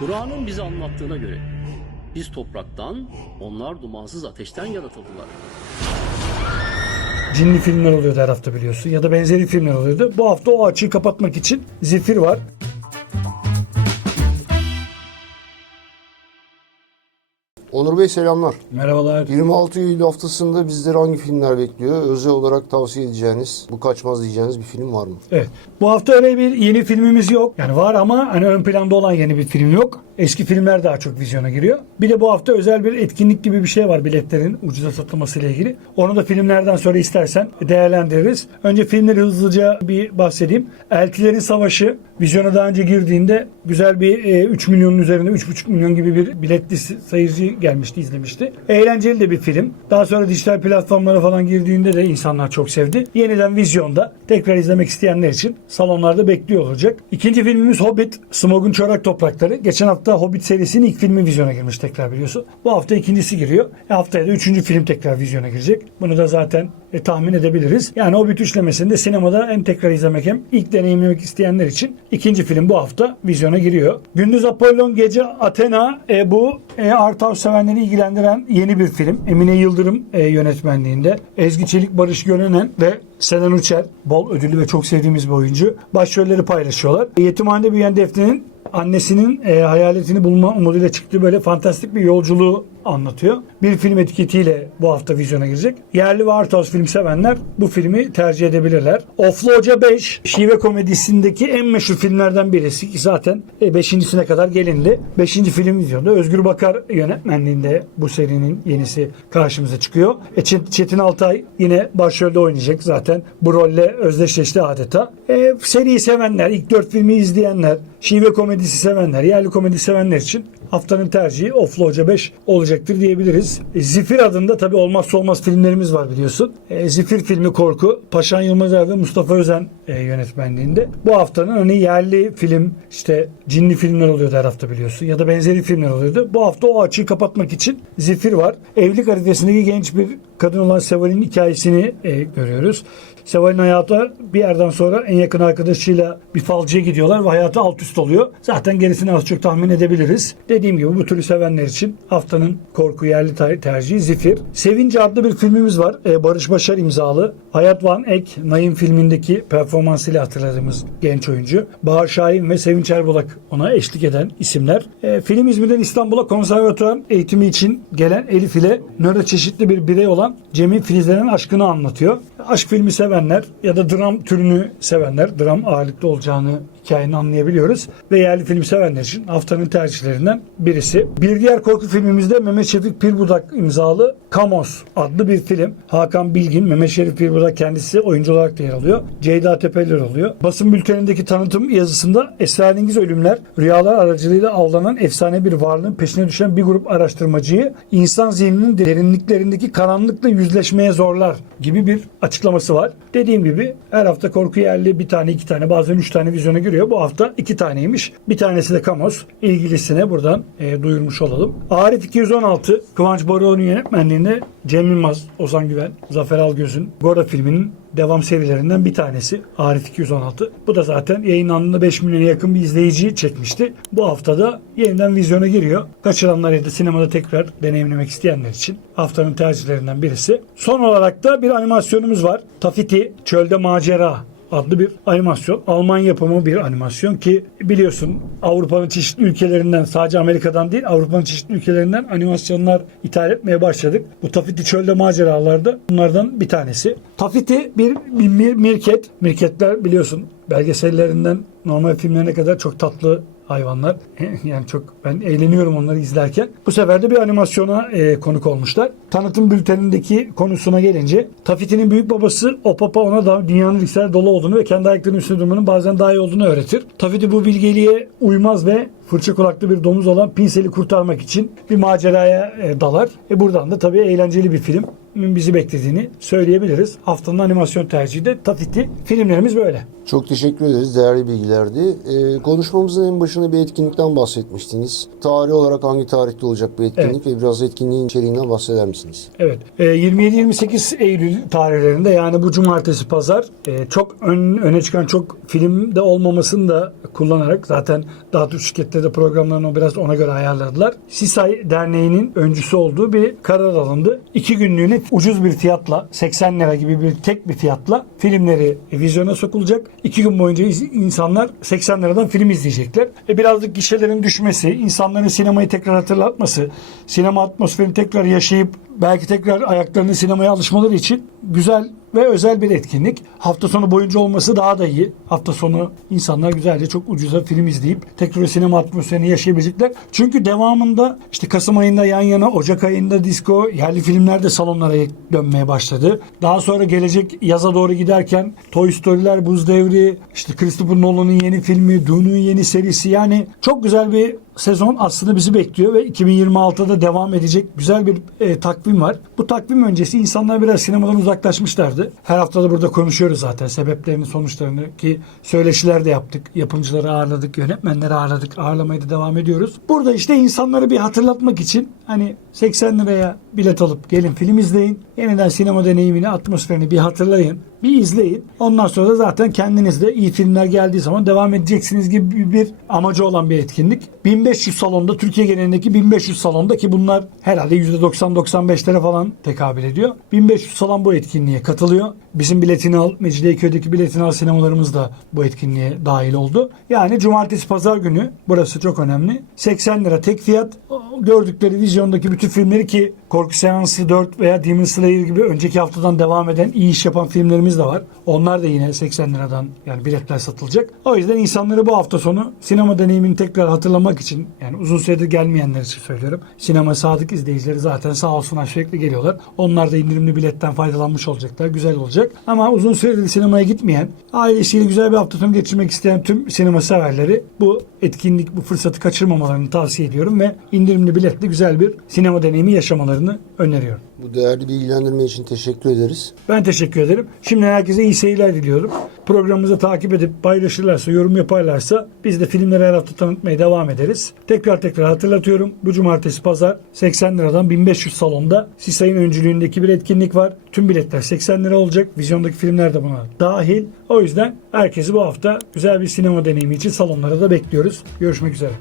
Kur'an'ın bize anlattığına göre biz topraktan, onlar dumansız ateşten yaratıldılar. Cinli filmler oluyordu her hafta biliyorsun ya da benzeri filmler oluyordu. Bu hafta o açığı kapatmak için Zifir var. Onur Bey selamlar. Merhabalar. 26 Eylül haftasında bizleri hangi filmler bekliyor? Özel olarak tavsiye edeceğiniz, bu kaçmaz diyeceğiniz bir film var mı? Evet. Bu hafta öyle bir yeni filmimiz yok. Yani var ama hani ön planda olan yeni bir film yok. Eski filmler daha çok vizyona giriyor. Bir de bu hafta özel bir etkinlik gibi bir şey var biletlerin ucuza satılması ile ilgili. Onu da filmlerden sonra istersen değerlendiririz. Önce filmleri hızlıca bir bahsedeyim. Eltilerin Savaşı vizyona daha önce girdiğinde güzel bir e, 3 milyonun üzerinde 3,5 milyon gibi bir biletli sayıcı gelmişti, izlemişti. Eğlenceli de bir film. Daha sonra dijital platformlara falan girdiğinde de insanlar çok sevdi. Yeniden vizyonda tekrar izlemek isteyenler için salonlarda bekliyor olacak. İkinci filmimiz Hobbit, Smaug'un Çorak Toprakları. Geçen hafta Hobbit serisinin ilk filmi vizyona girmiş tekrar biliyorsun. Bu hafta ikincisi giriyor. E, haftaya da üçüncü film tekrar vizyona girecek. Bunu da zaten e, tahmin edebiliriz. Yani Hobbit üçlemesini de sinemada hem tekrar izlemek hem ilk deneyimlemek isteyenler için ikinci film bu hafta vizyona giriyor. Gündüz Apollon, gece Athena e, bu e, Art House sevenleri ilgilendiren yeni bir film. Emine Yıldırım e, yönetmenliğinde. Ezgi Çelik, Barış Gönenen ve Selen Uçer, bol ödüllü ve çok sevdiğimiz bir oyuncu. Başrolleri paylaşıyorlar. Yetimhanede büyüyen Defne'nin annesinin e, hayaletini bulma umuduyla çıktığı böyle fantastik bir yolculuğu anlatıyor. Bir film etiketiyle bu hafta vizyona girecek. Yerli ve art house film sevenler bu filmi tercih edebilirler. Oflu Hoca 5 şive komedisindeki en meşhur filmlerden birisi ki zaten 5.sine kadar gelindi. 5. film vizyonda Özgür Bakar yönetmenliğinde bu serinin yenisi karşımıza çıkıyor. E, Çet- Çetin Altay yine başrolde oynayacak zaten. Bu rolle özdeşleşti adeta. E, seriyi sevenler, ilk dört filmi izleyenler, şive komedisi sevenler, yerli komedi sevenler için haftanın tercihi Oflu Hoca 5 olacaktır diyebiliriz. E, Zifir adında tabi olmazsa olmaz filmlerimiz var biliyorsun. E, Zifir filmi korku Paşan Yılmazer ve Mustafa Özen e, yönetmenliğinde. Bu haftanın hani yerli film işte cinli filmler oluyordu her hafta biliyorsun ya da benzeri filmler oluyordu. Bu hafta o açığı kapatmak için Zifir var. Evlilik harifesindeki genç bir kadın olan Seval'in hikayesini e, görüyoruz. Seval'in hayatı bir yerden sonra en yakın arkadaşıyla bir falcıya gidiyorlar ve hayatı alt üst oluyor. Zaten gerisini az çok tahmin edebiliriz. Dediğim gibi bu türü sevenler için haftanın korku yerli ter- tercihi Zifir. Sevinci adlı bir filmimiz var. Ee, Barış Başar imzalı. Hayat Van Ek, Naim filmindeki performansıyla hatırladığımız genç oyuncu. Bahar Şahin ve Sevinç Erbulak ona eşlik eden isimler. Ee, film İzmir'den İstanbul'a konservatuar eğitimi için gelen Elif ile nöro çeşitli bir birey olan Cemil Filizler'in aşkını anlatıyor. Aşk filmi sevenler ya da dram türünü sevenler, dram ağırlıklı olacağını hikayeni anlayabiliyoruz. Ve yerli film sevenler için haftanın tercihlerinden birisi. Bir diğer korku filmimizde Mehmet Şefik Pirbudak imzalı Kamos adlı bir film. Hakan Bilgin, Mehmet Şerif Pirbudak kendisi oyuncu olarak da yer alıyor. Ceyda Tepeler oluyor. Basın bültenindeki tanıtım yazısında esrarengiz ölümler, rüyalar aracılığıyla avlanan efsane bir varlığın peşine düşen bir grup araştırmacıyı insan zihninin derinliklerindeki karanlıkla yüzleşmeye zorlar gibi bir açıklaması var. Dediğim gibi her hafta korku yerli bir tane iki tane bazen üç tane vizyona giriyor. Bu hafta iki taneymiş. Bir tanesi de Kamos. İlgilisine buradan e, duyurmuş olalım. Arif 216 Kıvanç Baroğlu'nun yönetmenliğinde Cem Yılmaz, Ozan Güven, Zafer Algöz'ün Gora filminin devam serilerinden bir tanesi Arif 216. Bu da zaten yayınlandığında 5 milyona yakın bir izleyici çekmişti. Bu haftada yeniden vizyona giriyor. Kaçıranlar ya da sinemada tekrar deneyimlemek isteyenler için haftanın tercihlerinden birisi. Son olarak da bir animasyonumuz var. Tafiti Çölde Macera adlı bir animasyon. Alman yapımı bir animasyon ki biliyorsun Avrupa'nın çeşitli ülkelerinden sadece Amerika'dan değil Avrupa'nın çeşitli ülkelerinden animasyonlar ithal etmeye başladık. Bu Tafiti Çölde Maceralarda bunlardan bir tanesi. Tafiti bir, bir, bir mirket. Mirketler biliyorsun belgesellerinden normal filmlerine kadar çok tatlı hayvanlar. Yani çok ben eğleniyorum onları izlerken. Bu sefer de bir animasyona e, konuk olmuşlar. Tanıtım bültenindeki konusuna gelince Tafiti'nin büyük babası o papa ona da dünyanın ilgisel dolu olduğunu ve kendi ayaklarının üstünde durmanın bazen daha iyi olduğunu öğretir. Tafiti bu bilgeliğe uymaz ve fırça kulaklı bir domuz olan Pinsel'i kurtarmak için bir maceraya e, dalar. E buradan da tabii eğlenceli bir film bizi beklediğini söyleyebiliriz. Haftanın animasyon tercihi de Tafiti. Filmlerimiz böyle. Çok teşekkür ederiz. Değerli bilgilerdi. Ee, konuşmamızın en başında bir etkinlikten bahsetmiştiniz. Tarih olarak hangi tarihte olacak bu etkinlik ve biraz etkinliğin içeriğinden bahseder misiniz? Evet. E, 27-28 Eylül tarihlerinde yani bu cumartesi pazar e, çok ön, öne çıkan çok filmde olmamasını da kullanarak zaten dağıtım şirketleri TRT'de programlarını biraz ona göre ayarladılar. Sisay Derneği'nin öncüsü olduğu bir karar alındı. İki günlüğüne ucuz bir fiyatla 80 lira gibi bir tek bir fiyatla filmleri vizyona sokulacak. İki gün boyunca insanlar 80 liradan film izleyecekler. E birazcık gişelerin düşmesi, insanların sinemayı tekrar hatırlatması, sinema atmosferini tekrar yaşayıp belki tekrar ayaklarının sinemaya alışmaları için güzel ve özel bir etkinlik. Hafta sonu boyunca olması daha da iyi. Hafta sonu insanlar güzelce çok ucuza film izleyip tekrar sinema atmosferini yaşayabilecekler. Çünkü devamında işte Kasım ayında yan yana, Ocak ayında disco, yerli filmler de salonlara dönmeye başladı. Daha sonra gelecek yaza doğru giderken Toy Story'ler, Buz Devri, işte Christopher Nolan'ın yeni filmi, Dune'un yeni serisi yani çok güzel bir sezon aslında bizi bekliyor ve 2026'da devam edecek güzel bir e, takvim var. Bu takvim öncesi insanlar biraz sinemadan uzaklaşmışlardı. Her hafta da burada konuşuyoruz zaten sebeplerini, sonuçlarını ki söyleşiler de yaptık. Yapımcıları ağırladık, yönetmenleri ağırladık. Ağırlamaya da devam ediyoruz. Burada işte insanları bir hatırlatmak için hani 80 liraya bilet alıp gelin film izleyin. Yeniden sinema deneyimini, atmosferini bir hatırlayın. Bir izleyin. Ondan sonra da zaten kendiniz de iyi filmler geldiği zaman devam edeceksiniz gibi bir, amacı olan bir etkinlik. 1500 salonda, Türkiye genelindeki 1500 salonda ki bunlar herhalde %90-95'lere falan tekabül ediyor. 1500 salon bu etkinliğe katılıyor. Bizim biletini al, Mecidiyeköy'deki biletini al sinemalarımız da bu etkinliğe dahil oldu. Yani cumartesi pazar günü burası çok önemli. 80 lira tek fiyat. Gördükleri vizyondaki bütün filmleri ki Korku Seansı 4 veya Demon Slayer gibi önceki haftadan devam eden iyi iş yapan filmlerimiz de var. Onlar da yine 80 liradan yani biletler satılacak. O yüzden insanları bu hafta sonu sinema deneyimini tekrar hatırlamak için yani uzun süredir gelmeyenler için söylüyorum. Sinema sadık izleyicileri zaten sağ olsunlar sürekli geliyorlar. Onlar da indirimli biletten faydalanmış olacaklar. Güzel olacak. Ama uzun süredir sinemaya gitmeyen, ailesiyle güzel bir hafta sonu geçirmek isteyen tüm sinema severleri bu etkinlik, bu fırsatı kaçırmamalarını tavsiye ediyorum ve indirimli biletle güzel bir sinema deneyimi yaşamalarını öneriyorum. Bu değerli bilgilendirme için teşekkür ederiz. Ben teşekkür ederim. Şimdi herkese iyi seyirler diliyorum. Programımızı takip edip paylaşırlarsa, yorum yaparlarsa biz de filmleri her hafta tanıtmaya devam ederiz. Tekrar tekrar hatırlatıyorum. Bu cumartesi pazar 80 liradan 1500 salonda Sisay'ın öncülüğündeki bir etkinlik var. Tüm biletler 80 lira olacak. Vizyondaki filmler de buna dahil. O yüzden herkesi bu hafta güzel bir sinema deneyimi için salonlara da bekliyoruz. Görüşmek üzere.